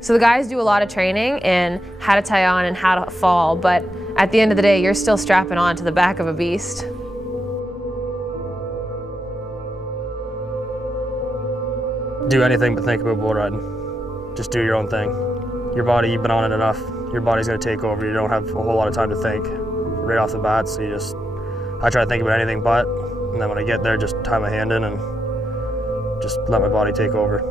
So the guys do a lot of training in how to tie on and how to fall, but at the end of the day, you're still strapping on to the back of a beast. Do anything but think about bull riding. Just do your own thing. Your body, you've been on it enough. Your body's gonna take over. You don't have a whole lot of time to think right off the bat, so I try to think about anything but, and then when I get there, just tie my hand in and just let my body take over.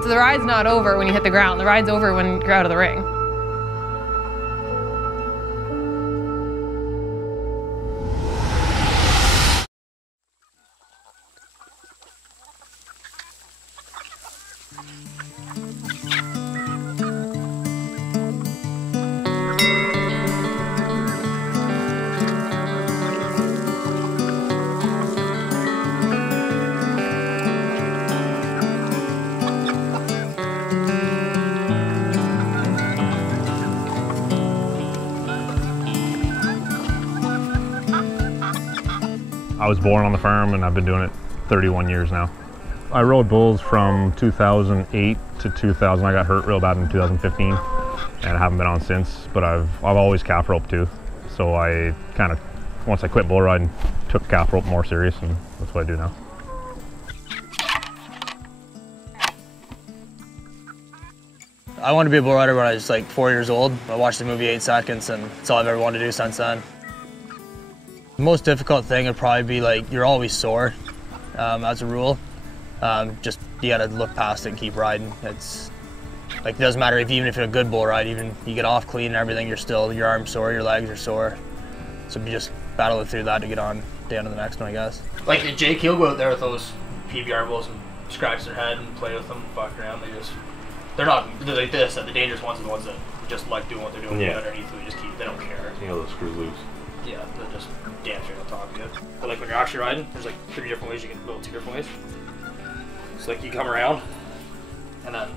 So the ride's not over when you hit the ground. The ride's over when you're out of the ring. I was born on the farm and I've been doing it 31 years now. I rode bulls from 2008 to 2000. I got hurt real bad in 2015 and I haven't been on since, but I've always calf roped too. So I kind of, once I quit bull riding, took calf rope more serious, and that's what I do now. I wanted to be a bull rider when I was like 4 years old. I watched the movie 8 Seconds and that's all I've ever wanted to do since then. The most difficult thing would probably be like, you're always sore as a rule. Just, you gotta look past it and keep riding. It's like, it doesn't matter even if you're a good bull ride, even you get off clean and everything, your arm's sore, your legs are sore. So you just battle it through that to get on down to the next one, I guess. Like Jake, he'll go out there with those PBR bulls and scratch their head and play with them and fuck around. They're like this, the dangerous ones are the ones that just like doing what they're doing underneath, they don't care. You know, those screw loose. Yeah, they're just damn straight on top of you. But like when you're actually riding, there's like 3 different ways you can build, 2 different ways. It's like you come around, and then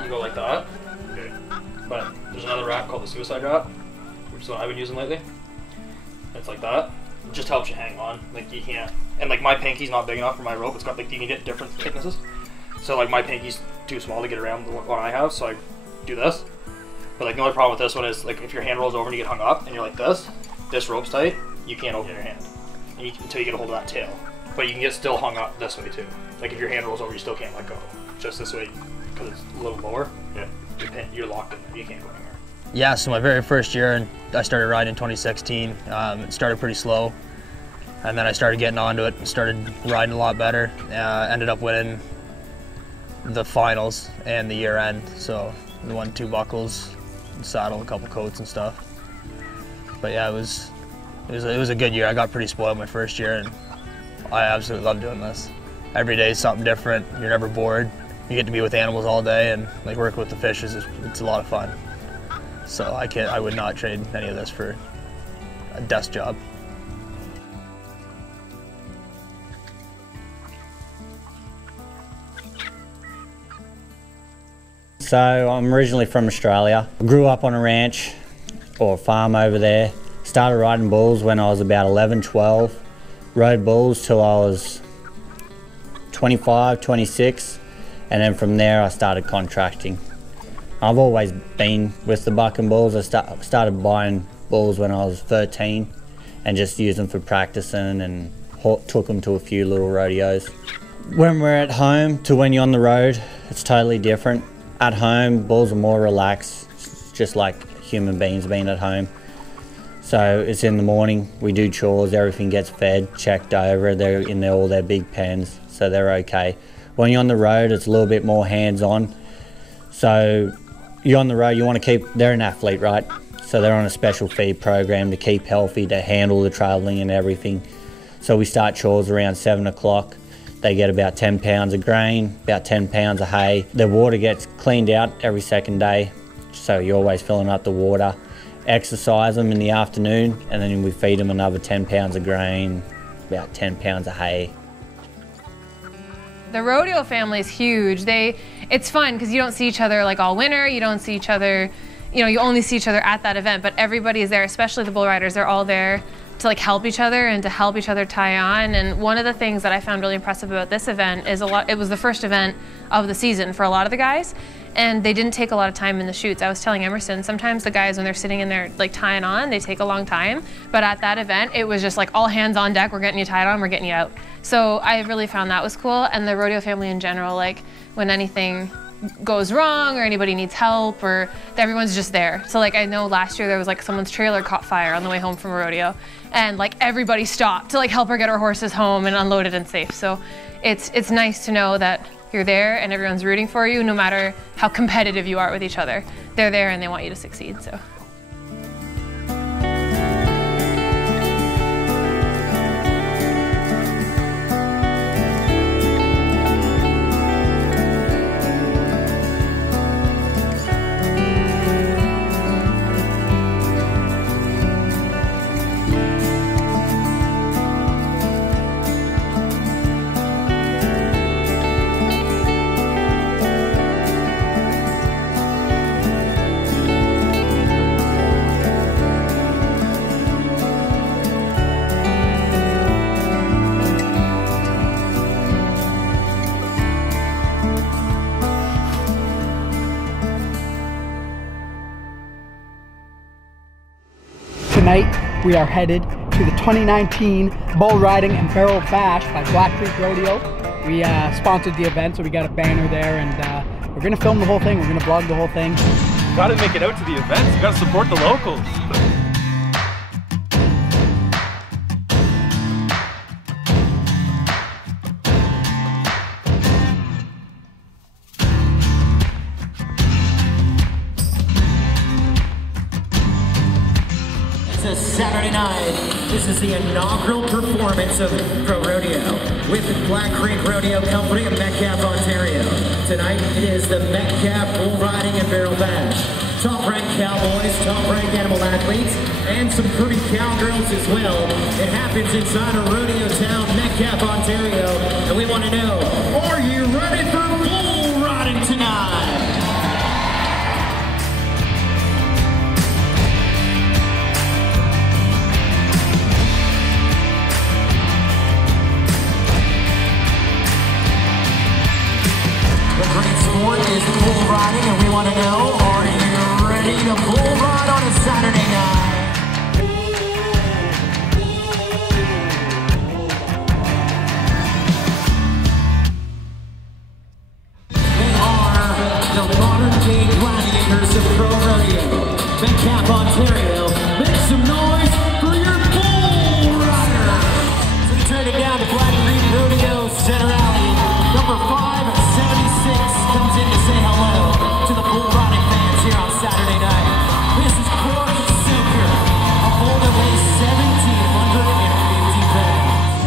you go like that. Okay. But there's another wrap called the suicide wrap, which is what I've been using lately. It's like that. It just helps you hang on. Like you can't, and like my pinky's not big enough for my rope. It's got like, you can get different thicknesses. So like my pinky's too small to get around the one I have, so I do this. But like the only problem with this one is like if your hand rolls over and you get hung up and you're like this rope's tight, you can't open your hand until you get a hold of that tail. But you can get still hung up this way too. Like if your hand rolls over, you still can't let go. Just this way, because it's a little lower. Yeah. You're locked in there. You can't go anywhere. Yeah. So my very first year, and I started riding in 2016. It started pretty slow, and then I started getting onto it and started riding a lot better. Ended up winning the finals and the year end. So I won 2 buckles, saddle, a couple coats and stuff. But yeah, it was a good year. I got pretty spoiled my first year, and I absolutely love doing this. Every day is something different. You're never bored. You get to be with animals all day, and like working with the fish it's a lot of fun. So I would not trade any of this for a desk job. So I'm originally from Australia. Grew up on a ranch or a farm over there. Started riding bulls when I was about 11, 12. Rode bulls till I was 25, 26. And then from there I started contracting. I've always been with the buck and bulls. I started buying bulls when I was 13 and just used them for practicing, and took them to a few little rodeos. When we're at home to when you're on the road, it's totally different. At home, bulls are more relaxed, just like human beings being at home. So it's in the morning, we do chores, everything gets fed, checked over, they're in all their big pens, so they're okay. When you're on the road, it's a little bit more hands-on. So you're on the road, you want to keep, they're an athlete, right? So they're on a special feed program to keep healthy, to handle the traveling and everything. So we start chores around 7 o'clock. They get about 10 pounds of grain, about 10 pounds of hay. Their water gets cleaned out every second day, so you're always filling up the water. Exercise them in the afternoon, and then we feed them another 10 pounds of grain, about 10 pounds of hay. The rodeo family is huge. It's fun because you don't see each other like all winter, you don't see each other, you only see each other at that event, but everybody is there, especially the bull riders. They're all there to like help each other and to help each other tie on. And one of the things that I found really impressive about this event is it was the first event of the season for a lot of the guys, and they didn't take a lot of time in the shoots. I was telling Emerson, sometimes the guys when they're sitting in there like tying on, they take a long time, but at that event it was just like all hands on deck, we're getting you tied on, we're getting you out. So I really found that was cool. And the rodeo family in general, like when anything goes wrong or anybody needs help, or everyone's just there. So like I know last year there was like someone's trailer caught fire on the way home from a rodeo, and like everybody stopped to like help her get her horses home and unloaded and safe. So it's nice to know that you're there and everyone's rooting for you, no matter how competitive you are with each other. They're there and they want you to succeed. So. Tonight, we are headed to the 2019 Bull Riding and Barrel Bash by Black Creek Rodeo. We sponsored the event, so we got a banner there, and we're gonna film the whole thing. We're gonna vlog the whole thing. You gotta make it out to the events. You gotta support the locals. Saturday night, this is the inaugural performance of Pro Rodeo with Black Creek Rodeo Company of Metcalfe, Ontario. Tonight it is the Metcalfe Bull Riding and Barrel Bash. Top-ranked cowboys, top-ranked animal athletes, and some pretty cowgirls as well. It happens inside a rodeo town, Metcalfe, Ontario, and we want to know, are you ready for bull riding tonight? Sport is bull riding, and we want to know, are you ready to bull ride on a Saturday night? They are the modern-day gladiators of Pro Rodeo. Metcalfe, Ontario, make some noise for your bull rider! So we turn it down to Black Creek Rodeo Center Alley, number 576. Comes in to say hello to the bull riding fans here on Saturday night. This is Cork Silker, a bull that weighs 1,750 pounds.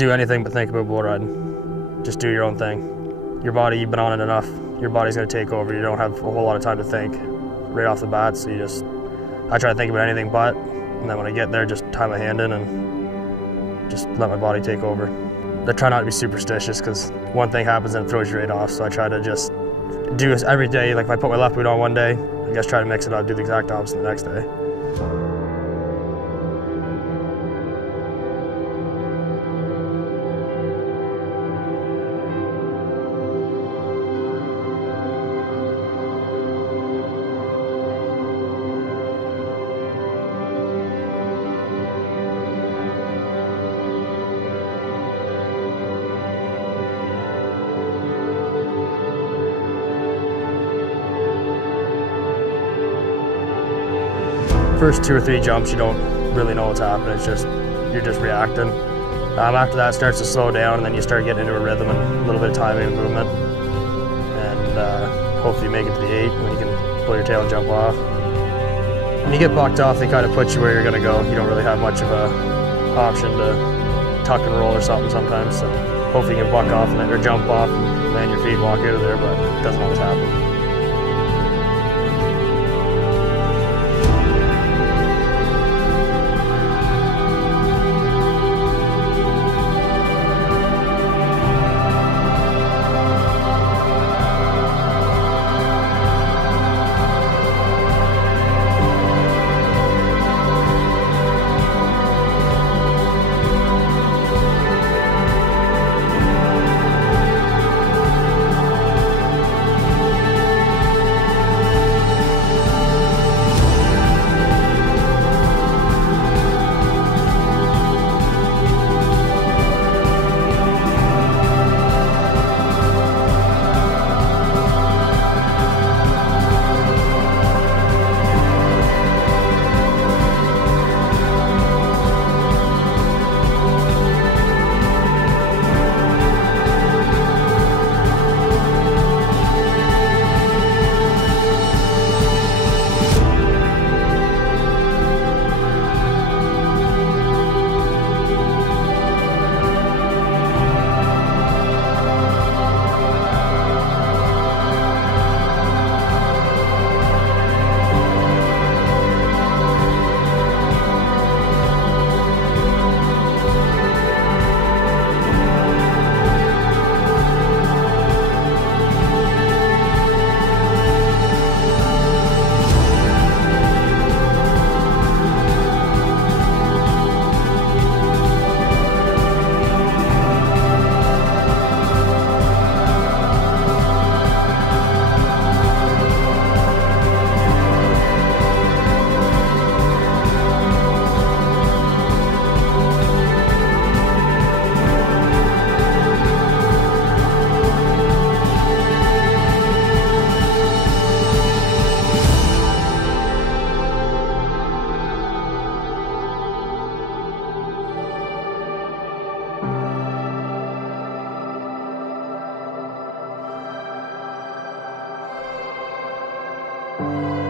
do anything but think about bull riding. Just do your own thing. Your body, you've been on it enough. Your body's gonna take over. You don't have a whole lot of time to think right off the bat, so I try to think about anything but, and then when I get there, just tie my hand in and just let my body take over. I try not to be superstitious, because one thing happens and it throws you right off, so I try to just do this every day. Like if I put my left boot on one day, I guess try to mix it up, do the exact opposite the next day. First 2 or 3 jumps, you don't really know what's happening. It's just, you're just reacting. After that, it starts to slow down, and then you start getting into a rhythm and a little bit of timing and movement. And hopefully you make it to the 8 when you can pull your tail and jump off. When you get bucked off, they kind of put you where you're gonna go. You don't really have much of a option to tuck and roll or something sometimes. So hopefully you can buck off and then, or jump off and land your feet and walk out of there, but it doesn't always happen. Bye.